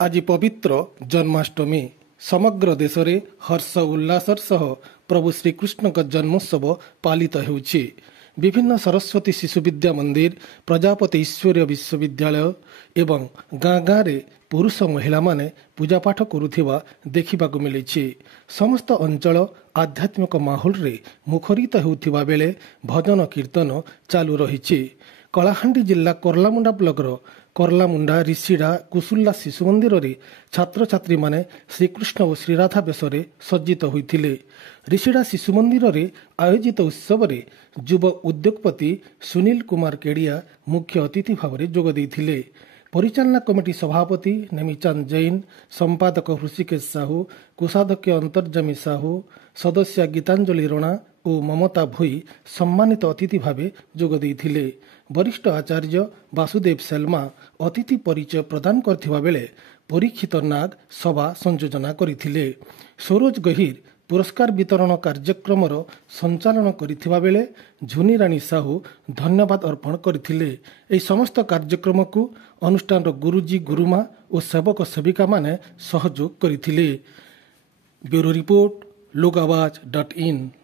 ଆଜି ପବିତ୍ର ଜନ୍ମାଷ୍ଟମୀ। ସମଗ୍ର ଦେଶରେ ହର୍ଷ ଉଲ୍ଲାସର ସହ ପ୍ରଭୁ ଶ୍ରୀକୃଷ୍ଣଙ୍କ ଜନ୍ମୋତ୍ସବ ପାଳିତ ହେଉଛି। ବିଭିନ୍ନ ସରସ୍ୱତୀ ଶିଶୁ ବିଦ୍ୟା ମନ୍ଦିର, ପ୍ରଜାପତି ଈଶ୍ୱରୀୟ ବିଶ୍ୱବିଦ୍ୟାଳୟ ଏବଂ ଗାଁ ଗାଁରେ ପୁରୁଷ ମହିଳାମାନେ ପୂଜାପାଠ କରୁଥିବା ଦେଖିବାକୁ ମିଳିଛି। ସମସ୍ତ ଅଞ୍ଚଳ ଆଧ୍ୟାତ୍ମିକ ମାହୋଲରେ ମୁଖରିତ ହେଉଥିବା ବେଳେ ଭଜନ କୀର୍ତ୍ତନ ଚାଲୁ ରହିଛି। କଳାହାଣ୍ଡି ଜିଲ୍ଲା କର୍ଲାମୁଣ୍ଡା ବ୍ଲକର କର୍ଲାମୁଣ୍ଡା, ରିଷିଡ଼ା, କୁସୁଲ୍ଲା ଶିଶୁ ମନ୍ଦିରରେ ଛାତ୍ରଛାତ୍ରୀମାନେ ଶ୍ରୀକୃଷ୍ଣ ଓ ଶ୍ରୀରାଧା ବେଶରେ ସଜ୍ଜିତ ହୋଇଥିଲେ। ରିଷିଡ଼ା ଶିଶୁ ମନ୍ଦିରରେ ଆୟୋଜିତ ଉତ୍ସବରେ ଯୁବ ଉଦ୍ୟୋଗପତି ସୁନୀଲ କୁମାର କେଡ଼ିଆ ମୁଖ୍ୟ ଅତିଥି ଭାବରେ ଯୋଗ ଦେଇଥିଲେ। ପରିଚାଳନା କମିଟି ସଭାପତି ନେମିଚାନ୍ଦ ଜୈନ, ସମ୍ପାଦକ ହୃଷିକେଶ ସାହୁ, କୋଷାଧ୍ୟକ୍ଷ ଅନ୍ତର୍ଯାମୀ ସାହୁ, ସଦସ୍ୟା ଗୀତାଞ୍ଜଳି ରଣା ଓ ମମତା ଭୋଇ ସମ୍ମାନିତ ଅତିଥି ଭାବେ ଯୋଗ ଦେଇଥିଲେ। ବରିଷ୍ଠ ଆଚାର୍ଯ୍ୟ ବାସୁଦେବ ସେଲମା ଅତିଥି ପରିଚୟ ପ୍ରଦାନ କରିଥିବା ବେଳେ ପରୀକ୍ଷିତ ନାଗ ସଭା ସଂଯୋଜନା କରିଥିଲେ। ସରୋଜ ଗହିର ପୁରସ୍କାର ବିତରଣ କାର୍ଯ୍ୟକ୍ରମର ସଞ୍ଚାଳନ କରିଥିବା ବେଳେ ଝୁନିରାଣୀ ସାହୁ ଧନ୍ୟବାଦ ଅର୍ପଣ କରିଥିଲେ। ଏହି ସମସ୍ତ କାର୍ଯ୍ୟକ୍ରମକୁ ଅନୁଷ୍ଠାନର ଗୁରୁଜୀ, ଗୁରୁମା ଓ ସେବକ ସେବିକାମାନେ ସହଯୋଗ କରିଥିଲେ। Bureau report, ଲୋକଆୱାଜ.in